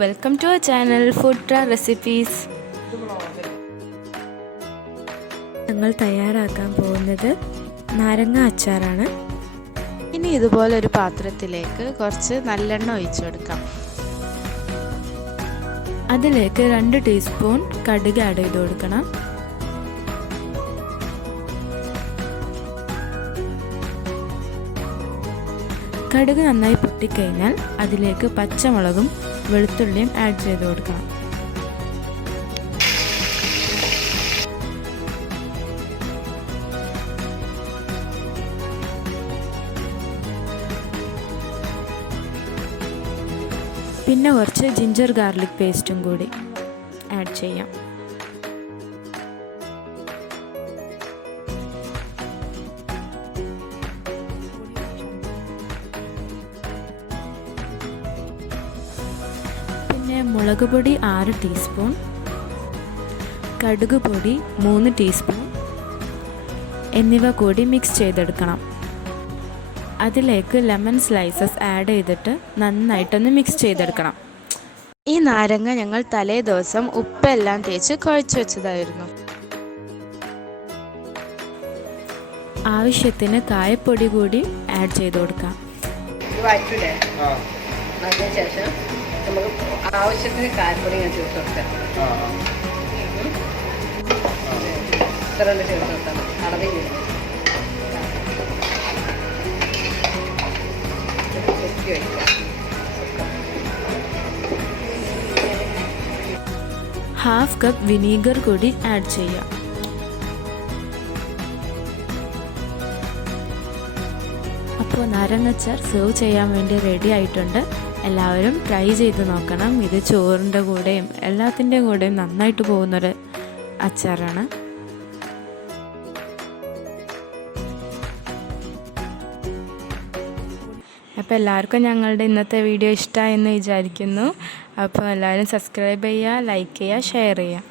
welcome to our channel Food Recipes. ഞങ്ങൾ തയ്യാറാക്കാൻ പോകുന്നത് നാരങ്ങ അച്ചാറാണ്. ഇനി ഇതുപോലെ ഒരു പാത്രത്തിലേക്ക് കുറച്ച് നല്ലെണ്ണ ഒഴിച്ചു കൊടുക്കാം. അതിലേക്ക് 2 ടീസ്പൂൺ കടുക് ആഡ് ചെയ്ത് കൊടുക്കണം. കടുക് നന്നായി പൊട്ടിക്കഴിഞ്ഞാൽ അതിലേക്ക് പച്ചമുളകും വെളുത്തുള്ളിയും ആഡ് ചെയ്ത് കൊടുക്കണം. പിന്നെ കുറച്ച് ജിഞ്ചർ ഗാർലിക് പേസ്റ്റും കൂടി ആഡ് ചെയ്യാം. പിന്നെ മുളക് പൊടി 6 ടീസ്പൂൺ, കടുക് പൊടി 3 ടീസ്പൂൺ എന്നിവ കൂടി മിക്സ് ചെയ്തെടുക്കണം. അതിലേക്ക് ലെമൺ സ്ലൈസസ് ആഡ് ചെയ്തിട്ട് നന്നായിട്ടൊന്ന് മിക്സ് ചെയ്തെടുക്കണം. ഈ നാരങ്ങ ഞങ്ങൾ തലേ ദിവസം ഉപ്പെല്ലാം തേച്ച് കുഴച്ച് വെച്ചതായിരുന്നു. ആവശ്യത്തിന് കായപ്പൊടി കൂടി ആഡ് ചെയ്ത് കൊടുക്കാം. അതിനുശേഷം നമുക്ക് ആവശ്യത്തിന് കായപ്പൊടി ഞാൻ ചേർത്ത് കൊടുക്കാം. ഇത്ര ചേർത്ത് കൊടുത്താൽ മതി. അടവിൽ ചെത്തി വയ്ക്കാം. 1/2 കപ്പ് വിനീഗർ കൂടി ആഡ് ചെയ്യാം. അപ്പോൾ നാരങ്ങച്ചാർ സെർവ് ചെയ്യാൻ വേണ്ടി റെഡി ആയിട്ടുണ്ട്. എല്ലാവരും ട്രൈ ചെയ്ത് നോക്കണം. ഇത് ചോറിൻ്റെ കൂടെയും എല്ലാത്തിൻ്റെയും കൂടെയും നന്നായിട്ട് പോകുന്നൊരു അച്ചാറാണ്. അപ്പോൾ എല്ലാവർക്കും ഞങ്ങളുടെ ഇന്നത്തെ വീഡിയോ ഇഷ്ടമായെന്ന് വിചാരിക്കുന്നു. അപ്പോൾ എല്ലാവരും സബ്സ്ക്രൈബ് ചെയ്യുക, ലൈക്ക് ചെയ്യുക, ഷെയർ ചെയ്യുക.